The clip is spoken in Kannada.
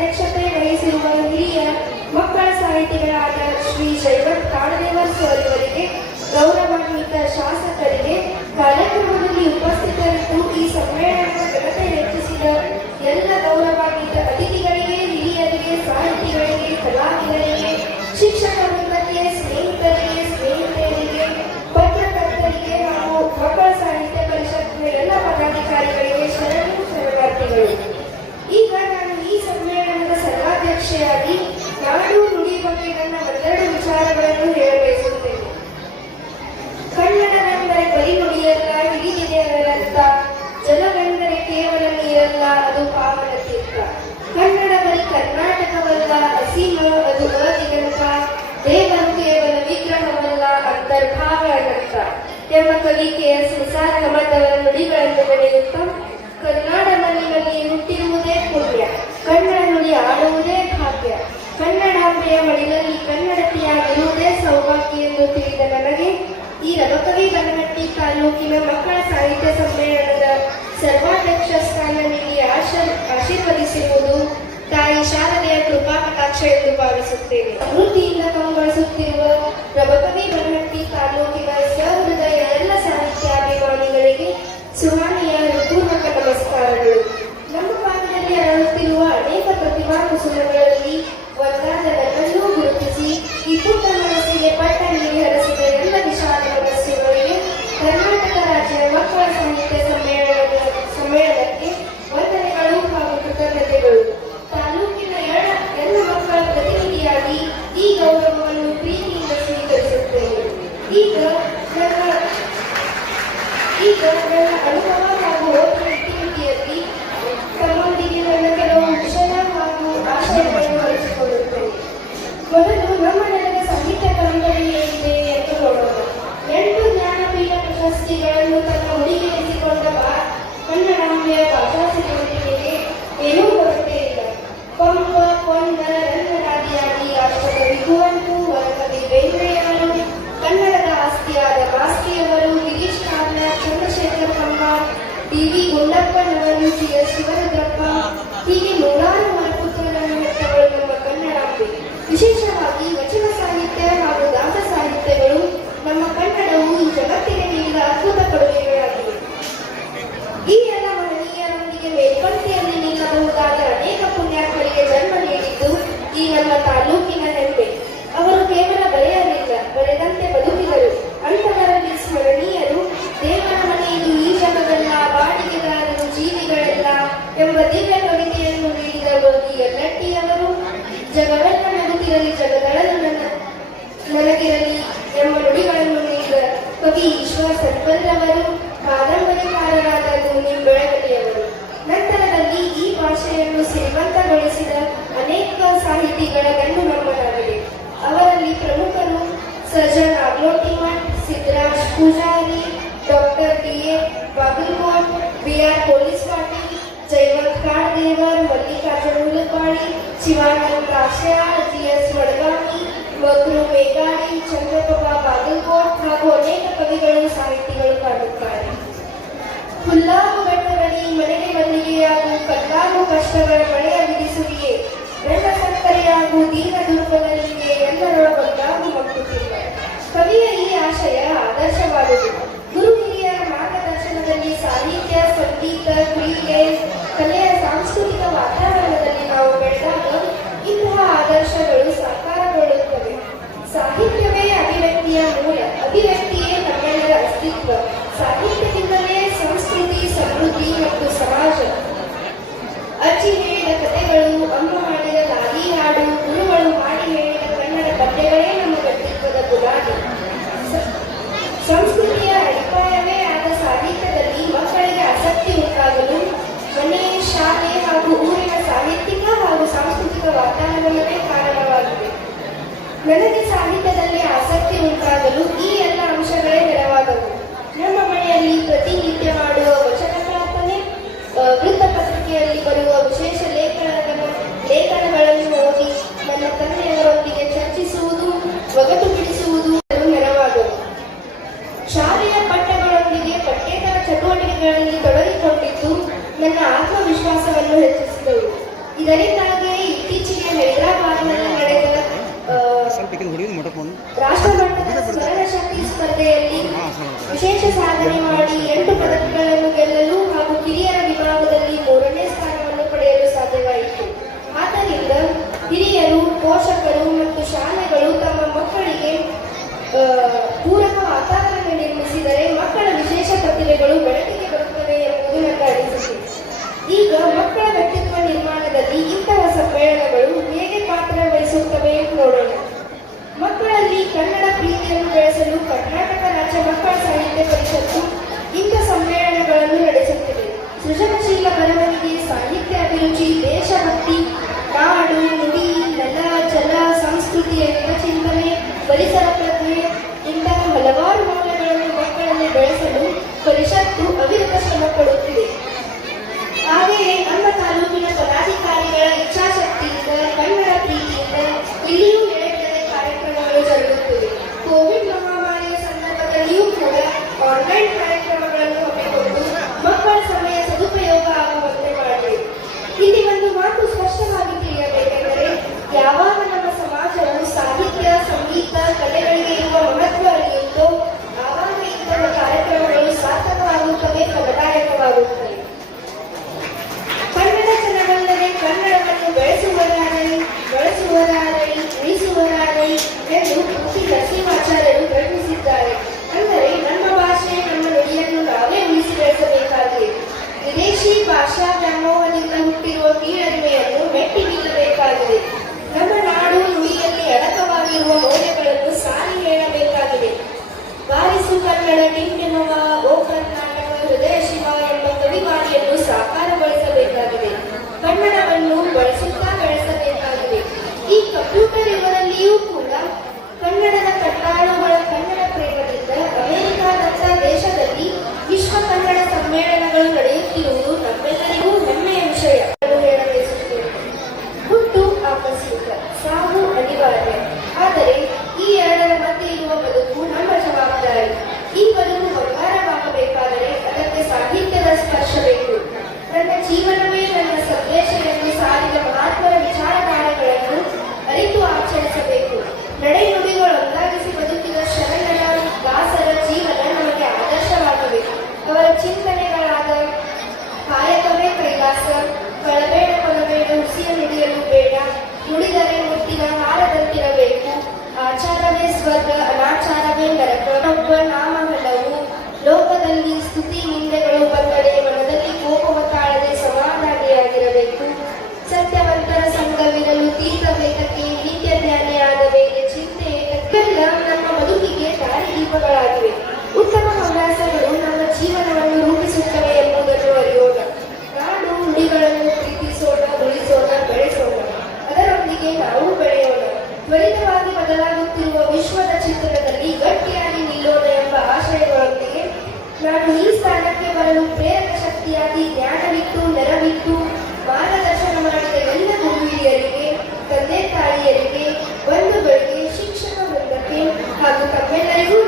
ಅಧ್ಯಕ್ಷತೆ ವಹಿಸಿರುವ ಹಿರಿಯ ಮಕ್ಕಳ ಸಾಹಿತಿಗಳಾದ ಶ್ರೀ ಜೈವತ್ ಕಾಡದೇವರ್ ಸರ್ ಇವರಿಗೆ, ಗೌರವಾನ್ವಿತ ಶಾಸಕರಿಗೆ, ಕಾರ್ಯಕ್ರಮದಲ್ಲಿ ಉಪಸ್ಥಿತರಿದ್ದು ಈ ಸಮ್ಮೇಳನದ ಘನತೆ ಹೆಚ್ಚಿಸಿದ ಎಲ್ಲ ಗೌರವಾನ್ವಿತ ಅತಿಥಿಗಳಿಗೆ, ಹಿರಿಯರಿಗೆ, ಸಾಹಿತಿಗಳಿಗೆ, ಕಲಾವಿದರಿಗೆ, ಶಿಕ್ಷಕ ವೃಂದಕ್ಕೆ, ಸ್ನೇಹಿತರಿಗೆ, ಸ್ನೇಹಿತೆಯರಿಗೆ, ಪತ್ರಕರ್ತರಿಗೆ ಹಾಗೂ ಮಕ್ಕಳ ಸಾಹಿತ್ಯ ಪರಿಷತ್ನ ಎಲ್ಲ ಪದಾಧಿಕಾರಿಗಳಿಗೆ ಶರಣಾರ್ಥಿಗಳು. ಈಗ ನಾನು ಈ ಸಮ್ಮೇಳನದ ಸರ್ವಾಧ್ಯಕ್ಷೆಯಾಗಿ ನಾಡು ನುಡಿ ಬಗ್ಗೆ ನನ್ನ ಒಂದೆರಡು ವಿಚಾರಗಳನ್ನು ಹೇಳಬಯಸುತ್ತೇನೆ. ಕನ್ನಡವೆಂದರೆ ಬರೀ ನುಡಿಯಲ್ಲ, ಹಿಡಿದಿದೆಯಲ್ಲ. ಜಲವೆಂದರೆ ಕೇವಲ ನೀರಲ್ಲ, ಅದು ಪಾವನ ತೀರ್ಥ. ಕನ್ನಡ ಬರೀ ಕರ್ನಾಟಕವಲ್ಲ, ಅಸೀಮ, ಅದು ಅಧಿಗಂತ. ದೇವರು ಕೇವಲ ವಿಗ್ರಹವಲ್ಲ, ಅಂತರ್ಭಾವ ಅನಂತ ಎಂಬ ಕವಿ ಕೆ.ಎಸ್. ನಿಸಾರ್ ಅಹಮದ್ ಅವರ ನುಡಿಗಳನ್ನು ಬೆಳೆಯುತ್ತಾ, ಕನ್ನಡ ಮಣ್ಣಿನಲ್ಲಿ ಹುಟ್ಟಿರುವುದೇ ಪುಣ್ಯ, ಕನ್ನಡ ನುಡಿ ಆಡುವುದೇ ಭಾಗ್ಯ, ಕನ್ನಡಾಂಬೆಯ ಮಡಿಲಲ್ಲಿ ಕನ್ನಡತಿಯಾಗಿರುವುದೇ ಸೌಭಾಗ್ಯ ಎಂದು ತಿಳಿದ ನನಗೆ ಈ ರಬಕವಿ ಬನಹಟ್ಟಿ ತಾಲೂಕಿನ ಮಕ್ಕಳ ಸಾಹಿತ್ಯ ಸಮ್ಮೇಳನದ ಸರ್ವಾಧ್ಯಕ್ಷ ಸ್ಥಾನ ನೀಡಿ ಆಶೀರ್ವದಿಸಿರುವುದು ತಾಯಿ ಶಾರದೆಯ ಕೃಪಾ ಕಟಾಕ್ಷ ಎಂದು ಭಾವಿಸುತ್ತೇನೆ. ವೃತ್ತಿಯಿಂದ ಕಂಗೊಳಿಸುತ್ತಿರುವ ರಬಕವಿ ಬನಹಟ್ಟಿ ತಾಲೂಕಿನ ಸಹೃದಯ ಎಲ್ಲ ಸಾಹಿತ್ಯಾಭಿಮಾನಿಗಳಿಗೆ ಸುಹಾನಿಯ ಹೃತ್ಪೂರ್ವಕ ನಮಸ್ಕಾರಗಳು. ನಮ್ಮ ಭಾಗದಲ್ಲಿ ಅರಳುತ್ತಿರುವ ಅನೇಕ ಪ್ರತಿಭಾ ಕುಸುಮಗಳಲ್ಲಿ ಒಂದಾದ ನನ್ನನ್ನೂ ಗುರುತಿಸಿ ಈ ಪುಟ್ಟ ಮನಸ್ಸಿಗೆ ಪಟ್ಟ ನೀಡಿ ಹರಿಸಿದ ಎಲ್ಲ ವಿಶಾಲ ಮನಸ್ಸುಗಳಿಗೆ ಕರ್ನಾಟಕ ರಾಜ್ಯ ಮಕ್ಕಳ ಸಾಹಿತ್ಯ ಸಮ್ಮೇಳನಕ್ಕೆ ವಂದನೆಗಳು ಹಾಗೂ ಕೃತಜ್ಞತೆಗಳು. ತಾಲೂಕಿನ ಎಲ್ಲ ಮಕ್ಕಳ ಪ್ರತಿನಿಧಿಯಾಗಿ ಈ ಗೌರವವನ್ನು ಪ್ರೀತಿಯಿಂದ ಸ್ವೀಕರಿಸುತ್ತೇನೆ. ಈಗ ನನ್ನ ಅನುಭವ ಹಾಗೂ ಓದಿನ ಇತಿಮಿತಿಯಲ್ಲಿ ತಮ್ಮೊಂದಿಗೆ ನನ್ನ ಕೆಲವು ವಿಷಯ ಹಾಗೂ ಆಶಯಗಳನ್ನು ಹಂಚಿಕೊಳ್ಳುತ್ತೇನೆ. ಮೊದಲು ನಮ್ಮ ನೆಲದ ಸಾಹಿತ್ಯ ಪರಂಪರೆ ಏನಿದೆ ಎಂದು ನೋಡೋಣ. 8 ಜ್ಞಾನಪೀಠ ಪ್ರಶಸ್ತಿಗಳನ್ನು ತನ್ನ ಮುಡಿಗೇರಿಸಿಕೊಂಡ ಕನ್ನಡಾಂಬೆಯ ಭಾಷಾ ಚಟುವಟಿಕೆಗೆ ಏನೂ ಕೊರತೆ ಇಲ್ಲ. ಪಂಪ, ಪೊನ್ನ, ರನ್ನರಾದಿಯಾಗಿ ರಾಷ್ಟ್ರಕವಿ ಕುವೆಂಪು, ವರಕವಿ ಬೇಂದ್ರೆಯವರು, ಕನ್ನಡದ ಆಸ್ತಿಯಾದ ಮಾಸ್ತಿಯವರು, ಗಿರೀಶ್ ಕಾರ್ನಾಡ್, ಚಂದ್ರಶೇಖರ್ ಕಂಬಾರ್, ಡಿ.ವಿ. ಗುಂಡಪ್ಪನವರು, ಸಿ.ಎಸ್. ಶಿವರುದ್ರಪ್ಪ, ಹೀಗೆ ನೂರಾರು ವರಪುತ್ರರನ್ನು ಹೆತ್ತವಳು ನಮ್ಮ ಕನ್ನಡಾಂಬೆ. ವಿಶೇಷವಾಗಿ ವಚನ ಸಾಹಿತ್ಯ ಹಾಗೂ ದಾಸ ಸಾಹಿತ್ಯಗಳು ನಮ್ಮ ಕನ್ನಡವು ಈ ಜಗತ್ತಿಗೆ ನೀಡಿದ ಅದ್ಭುತ ಕೊಡುಗೆಗಳಾಗಿವೆ. ಈ ಎಲ್ಲ ಮಹನೀಯರೊಂದಿಗೆ ಮೇಲ್ಪಂಕ್ತಿಯಲ್ಲಿ ನಿಲ್ಲಬಹುದಾದ ಅನೇಕ ಪುಣ್ಯಾತ್ಮರಿಗೆ ಜನ್ಮ ನೀಡಿದ್ದು ಈ ನಮ್ಮ ತಾಲೂಕಿನ ಹೆಮ್ಮೆ. ಅವರು ಕೇವಲ ಬರೆಯಲಿಲ್ಲ, ಬರೆದಂತೆ ಬದುಕಿದರು. ಅಂಥವರಲ್ಲಿ ಸ್ಮರಣೀಯರು ದೇವರ ಮನೆಯದು ಈ ಜಗವೆಲ್ಲ, ಬಾಡಿಗೆದಾರರು ಜೀವಿಗಳೆಲ್ಲ ಎಂಬ ದಿವ್ಯ ಕವಿತೆಯನ್ನು ನೀಡಿದ ಗೋಗಿ ಯಲ್ಲಟ್ಟಿಯವರು, ಜಗವೆಲ್ಲ ನಗುತ್ತಿರಲಿ ಜಗದಳಲು ನನಗಿರಲಿ ಎಂಬ ನುಡಿಗಳನ್ನು ನೀಡಿದ ಕವಿ ಈಶ್ವರ್ ಸತ್ಪಲ್ರವರು, ಕಾದಂಬರಿಕಾರರಾದ ನಿಮ್ ಬೆಳಗಲಿಯವರು. ನಂತರದಲ್ಲಿ ಈ ಭಾಷೆಯನ್ನು ಶ್ರೀಮಂತಗೊಳಿಸಿದ ಅನೇಕ ಸಾಹಿತಿಗಳ ಗಂಡು ನಮ್ಮನಾಗಿದೆ. ಅವರಲ್ಲಿ ಪ್ರಮುಖರು ಸರ್ಜನ್ ಆಗ್ಲೋಟಿಮಠ್, Siddaraj Pujari, doctor D A. Bagalkot, B R. Police Patil, ಜೈವತ್ ಕಾಡದೇವರ್, ಮಲ್ಲಿಕಾರ್ಜುನ ಹುಲಪಾಡಿ, ಶಿವಾನಂದ ಆಶ್ರಯಾಳ್, ಜಿ.ಎಸ್. ವಡಗಾಮಿ, ಮಕ್ರು ಮೇಘಾಡಿ, ಚಂದ್ರಪ್ರಭಾ ಬಾಗಲಕೋಟ್ ಹಾಗೂ ಅನೇಕ ಕವಿಗಳು ಸಾಹಿತಿಗಳು ಕಾಣುತ್ತಾರೆ. ಹುಲ್ಲಾಗು ಬೆಟ್ಟದಲ್ಲಿ ಮನೆಗೆ ಮಲ್ಲಿಗೆಯಾಗು, ಕಲ್ಲಾಗು ಕಷ್ಟಗಳ ಮಳೆಯ ವಿಧಿಸುವಿಯೇ, ಬೆಲ್ಲ ಸಕ್ಕರೆಯಾಗು ದೀನ ದುರ್ಬಲರಿಗೆ, ಎಲ್ಲರೊಳಗೊಂದಾಗು ಮಕ್ಕುತ್ತಿಲ್ಲ. ಕವಿಯ ಈ ಆಶಯ ಆದರ್ಶವಾದುದು. ಗುರು ಹಿರಿಯರ ಮಾರ್ಗದರ್ಶನದಲ್ಲಿ ಸಾಹಿತ್ಯ, ಸಂಗೀತ, ಕ್ರೀಡೆ, ಕಲೆಯ ಸಾಂಸ್ಕೃತಿಕ ವಾತಾವರಣದಲ್ಲಿ ನಾವು ಬೆಳೆದಾಗ ಇಂತಹ ಆದರ್ಶಗಳು ಸಾಕಾರಗೊಳ್ಳುತ್ತವೆ. ಸಾಹಿತ್ಯವೇ ಅಭಿವ್ಯಕ್ತಿಯ ಮೂಲ, ಅಭಿವ್ಯಕ್ತಿಯೇ ನಮ್ಮೆಲ್ಲರ ಅಸ್ತಿತ್ವ. ಸಾಹಿತ್ಯದಿಂದಲೇ ಸಂಸ್ಕೃತಿ, ಸಮೃದ್ಧಿ ಮತ್ತು ಸಮಾಜ. ಅಜ್ಜಿ ಹೇಳಿದ ಕಥೆಗಳು, ಅಮ್ಮ ಮಾಡಿದ ಲಾಲಿ ಹಾಡು, ಗುರುಗಳು ಮಾಡಿ ಹೇಳಿದ ಕನ್ನಡ ಪದ್ಯಗಳೇ ನಮ್ಮ ವ್ಯಕ್ತಿತ್ವದ ಬುನಾದಿ. ಸಂಸ್ಕೃತಿಯ ಅಡಿಪಾಯವೇ ಆದ ಸಾಹಿತ್ಯದಲ್ಲಿ ಮಕ್ಕಳಿಗೆ ಆಸಕ್ತಿ ಉಂಟಾಗಲು ಮನೆ, ಶಾಲೆ ಹಾಗೂ ಊರಿನ ಸಾಹಿತ್ಯಿಕ ಹಾಗೂ ಸಾಂಸ್ಕೃತಿಕ ವಾತಾವರಣವೇ ಕಾರಣವಾಗಿದೆ. ನನಗೆ ಸಾಹಿತ್ಯದಲ್ಲಿ ಆಸಕ್ತಿ ಉಂಟಾಗಲು ಈ ಎಲ್ಲ ಅಂಶಗಳೇ ನೆರವಾದವು. ನಮ್ಮ ಮನೆಯಲ್ಲಿ ಪ್ರತಿನಿತ್ಯ ಮಾಡುವ ವಚನ ಪ್ರಾರ್ಥನೆ, ವೃತ್ತಪತ್ರಿಕೆಯಲ್ಲಿ ಬರುವ ವಿಶೇಷ ಲೇಖನಗಳನ್ನು ಓದಿ ನನ್ನ ತಂದೆಯವರೊಂದಿಗೆ ಚರ್ಚಿಸುವುದು, ಒಗಟು ಬಿಡಿಸುವುದು ನೆರವಾದವು. ಶಾಲೆಯ ಪಠ್ಯಗಳೊಂದಿಗೆ ಪಠ್ಯೇತರ ಚಟುವಟಿಕೆಗಳಲ್ಲಿ ತೊಡಗಿಕೊಂಡಿದ್ದು ನನ್ನ ಆತ್ಮವಿಶ್ವಾಸವನ್ನು ಹೆಚ್ಚಿಸಿದವು. ಇದರಿಂದಾಗಿಯೇ ಸ್ಪರ್ಧೆಯಲ್ಲಿ ವಿಶೇಷ ಸಾಧನೆ ಮಾಡಿ 8 ಪದಕಗಳನ್ನು ಗೆಲ್ಲಲು ಹಾಗೂ ಕಿರಿಯರ ವಿಭಾಗದಲ್ಲಿ 3ನೇ ಸ್ಥಾನವನ್ನು ಪಡೆಯಲು ಸಾಧ್ಯವಾಯಿತು. ಆದ್ದರಿಂದ ಹಿರಿಯರು, ಪೋಷಕರು ಮತ್ತು ಶಾಲೆಗಳು ತಮ್ಮ ಮಕ್ಕಳಿಗೆ ಪೂರಕ ವಾತಾವರಣ ನಿರ್ಮಿಸಿದರೆ ಮಕ್ಕಳ ವಿಶೇಷ ಪ್ರತಿಭೆಗಳು ಬೆಳಕಿಗೆ ಬರುತ್ತವೆ ಎಂಬುದು ನನ್ನ ಅನಿಸಿಕೆ. ಈಗ ಮಕ್ಕಳ ವ್ಯಕ್ತಿತ್ವ ನಿರ್ಮಾಣದಲ್ಲಿ ಇಂತಹ ಸಮ್ಮೇಳನಗಳು ಹೇಗೆ ಪಾತ್ರ ವಹಿಸುತ್ತವೆ ನೋಡೋಣ. ಮಕ್ಕಳಲ್ಲಿ ಕನ್ನಡ ಪ್ರೀತಿಯನ್ನು ಬೆಳೆಸಲು ಕರ್ನಾಟಕ ರಾಜ್ಯ ಮಕ್ಕಳ ಸಾಹಿತ್ಯ ಪರಿಷತ್ತು ಇಂಥ ಸಮ್ಮೇಳನಗಳನ್ನು ನಡೆಸುತ್ತಿದೆ. ಸೃಜನಶೀಲ ಬರವಣಿಗೆ, ಸಾಹಿತ್ಯ ಅಭಿರುಚಿ, ದೇಶಭಕ್ತಿ, ನಾಡು, ನುಡಿ, ನೆಲ, ಜಲ, ಸಂಸ್ಕೃತಿಯ ಚಿಂತನೆ, ಪರಿಸರ ಪ್ರಜ್ಞೆ ಇಂತಹ ಹಲವಾರು ಮೌಲ್ಯಗಳನ್ನು ಮಕ್ಕಳಲ್ಲಿ ಬೆಳೆಸಲು ಪರಿಷತ್ತು ಅವಿರತ ಶ್ರಮ ಪಡುತ್ತಿದೆ. ಹಾಗೆಯೇ ನಮ್ಮ ತಾಲೂಕಿನ ಪದಾಧಿಕಾರಿಗಳ ಇಚ್ಛಾಶಕ್ತಿಯಿಂದ, ಕನ್ನಡ ಪ್ರೀತಿಯಿಂದ ಇಲ್ಲಿಯೂ ಎಡೆ ಕಾರ್ಯಕ್ರಮಗಳು ಜರುಗುತ್ತಿವೆ. ಕೋವಿಡ್ ಮಹಾಮಾರಿಯ ಸಂದರ್ಭದಲ್ಲಿಯೂ ಕೂಡ ಆನ್ಲೈನ್ ಕಾರ್ಯಕ್ರಮಗಳನ್ನು ಹಮ್ಮಿಕೊಂಡು ಮಕ್ಕಳ ಸಮಯ ಸದುಪಯೋಗ ಆಗುವಂತೆ ಮಾಡಿದೆ. ಇಲ್ಲಿ ಒಂದು ಮಾತು ಸ್ಪಷ್ಟವಾಗಿ ತಿಳಿಯಬೇಕೆಂದರೆ, ಯಾವಾಗ ನಮ್ಮ ಸಮಾಜವು ಸಾಹಿತ್ಯ, ಸಂಗೀತ, ಕಲೆಗಳಿಗೆ ಇರುವ ಮಹತ್ವ ಅರಿಯುತ್ತೋ ಆವಾಗ ಇಂತಹ ಕಾರ್ಯಕ್ರಮಗಳು ಸಾರ್ಥಕವಾಗುತ್ತವೆ, ಫಲದಾಯಕವಾಗುತ್ತವೆ. ಕನ್ನಡ ಜನವಲ್ಲದೆ ಕನ್ನಡವನ್ನು ಬೆಳೆಸುವರಾರೈ, ಉಳಿಸುವರಾರೈ ಎಂದು ಕೃತಿ ನರಸಿಂಹಾಚಾರ್ಯರು ಪ್ರಕಟಿಸಿದ್ದಾರೆ. ಅಂದರೆ ನಮ್ಮ ಭಾಷೆ, ನಮ್ಮ ನುಡಿಯನ್ನು ನಾವೇ ಉಳಿಸಿ ಬೆಳೆಸಬೇಕಾಗಿದೆ. ವಿದೇಶಿ ಭಾಷಾ ವ್ಯಾಮೋಹದಿಂದ ಹುಟ್ಟಿರುವ ಕೀಳರಿಮೆಯನ್ನು ಮೆಟ್ಟಿ ನಿಲ್ಲಬೇಕಾಗಿದೆ. ನಮ್ಮ ನಾಡು, ನುಡಿಯಲ್ಲಿ ಅಡಕವಾಗಿರುವ ಮೌಲ್ಯಗಳನ್ನು ಸಾರಿ ಹೇಳಬೇಕಾಗಿದೆ. ಬಾರಿಸು ಕನ್ನಡ ಟಿಂಟಿಮವ, ಓ ಕರ್ನಾಟಕ ಹೃದಯ ಶಿವ ಎಂಬ ಕವಿವಾಣಿಯನ್ನು ಸಾಕಾರಗೊಳಿಸಬೇಕಾಗಿದೆ. ಕನ್ನಡವನ್ನು ಬಳಸುತ್ತಾ ಬೆಳೆಸಬೇಕಾಗಿದೆ. ಈ ಕಂಪ್ಯೂಟರ್ ಯುಗದಲ್ಲಿಯೂ ಕೂಡ ಕನ್ನಡದ ಕಟ್ಟಾಳುಗಳ ಕನ್ನಡ ಪ್ರೇಮದಿಂದ ಅಮೆರಿಕಾದಂಥ ದೇಶದಲ್ಲಿ ವಿಶ್ವ ಕನ್ನಡ ಸಮ್ಮೇಳನಗಳು ನಡೆಯುತ್ತಿರುವುದು ನಮ್ಮೆಲ್ಲರಿಗೂ ಹೆಮ್ಮೆಯ ವಿಷಯ ಹೇಳಬಯಸುತ್ತೇನೆ. ಹುಟ್ಟು ಆಕಸ್ಮಿಕ, ಸಾವು ಅನಿವಾರ್ಯ. ಆದರೆ ಈ ಎರಡರ ಮಧ್ಯೆ ಇರುವ ಬದುಕು ನಮ್ಮ ಜವಾಬ್ದಾರಿ. ಈ ಬದುಕು ಬಂಗಾರವಾಗಬೇಕಾದರೆ ಅದಕ್ಕೆ ಸಾಹಿತ್ಯದ ಸ್ಪರ್ಶ ಬೇಕು. ನನ್ನ ಜೀವನವೇ ನನ್ನ ಸಂದೇಶ ಎಂದು ಸಾರಿದ ಮಹಾತ್ಮರ ವಿಚಾರಧಾರೆಗಳನ್ನು ಅರಿತು ಆಚರಿಸಬೇಕು. ನಡೆನುಡಿಗಳೊಂದಾಗಿಸಿ ಬದುಕಿದ ಶರಣರ, ದಾಸರ ಜೀವನ ನಮಗೆ ಆದರ್ಶವಾಗಬೇಕು. ಅವರ ಚಿಂತನೆಗಳಾದ ಕಾಯಕವೇ ಕೈಲಾಸ, ಕಳಬೇಡ ಕೊಲಬೇಡ, ಹುಸಿಯ ನುಡಿಯಲು ಬೇಡ, ನುಡಿದರೆ ಮುಟ್ಟಿನ ಹಾರದಂತಿರಬೇಕು, ಆಚಾರವೇ ಸ್ವರ್ಗ, ಅನಾಚಾರವೇ ನರಕ, ಒಬ್ಬ ನಾಮ ಹಲವು, ಲೋಕದಲ್ಲಿ ಸ್ತುತಿ ನಿಂದೆಗಳು ಬಂದರೆ ಮನದಲ್ಲಿ ಕೋಪವ ತಾಳದೆ ಸಮಾಧಾನಿಯಾಗಿರಬೇಕು, ಸತ್ಯವಂತರ ಸಂಘವಿರಲು ತೀರ್ಥಬೇಕಕ್ಕೆ, ನಿತ್ಯ ಜ್ಞಾನಿಯಾದ ವೇಳೆ ಚಿಂತೆ ಇವೆಲ್ಲ ನಮ್ಮ ಬದುಕಿಗೆ ದಾರಿದೀಪಗಳಾಗಿವೆ. ಉತ್ತಮ ಹವ್ಯಾಸಗಳು ನಮ್ಮ ಜೀವನವನ್ನು ರೂಪಿಸುತ್ತವೆ ಎಂಬುದನ್ನು ಅರಿಯೋಣ. ನಾಡು, ನುಡಿಗಳನ್ನು ಪ್ರೀತಿಸೋಣ, ಉಳಿಸೋಣ, ಬೆಳೆಸೋಣ. ಅದರೊಂದಿಗೆ ನಾವು ಬೆಳೆಯೋಣ. ತ್ವರಿತವಾಗಿ ಬದಲಾಗುತ್ತಿರುವ ವಿಶ್ವದ ಚಿತ್ರಣದಲ್ಲಿ ಗಟ್ಟಿಯಾಗಿ ನಿಲ್ಲೋಣ ಎಂಬ ಆಶಯಗಳೊಂದಿಗೆ ನಾನು ಈ ಸ್ಥಾನಕ್ಕೆ ಬರಲು ಪ್ರೇರಕ ಶಕ್ತಿಯಾಗಿ ಜ್ಞಾನವಿತ್ತು, ನೆರವಿತ್ತು, ಮಾರ್ಗದರ್ಶನ ಮಾಡಿದ ಎಲ್ಲ ಗುರು ಹಿರಿಯರಿಗೆ, ತಂದೆ ತಾಯಿಯರಿಗೆ, ಬಂಧುಗಳಿಗೆ, ಶಿಕ್ಷಕ ವೃಂದಕ್ಕೆ ಹಾಗೂ ತಮ್ಮೆಲ್ಲರಿಗೂ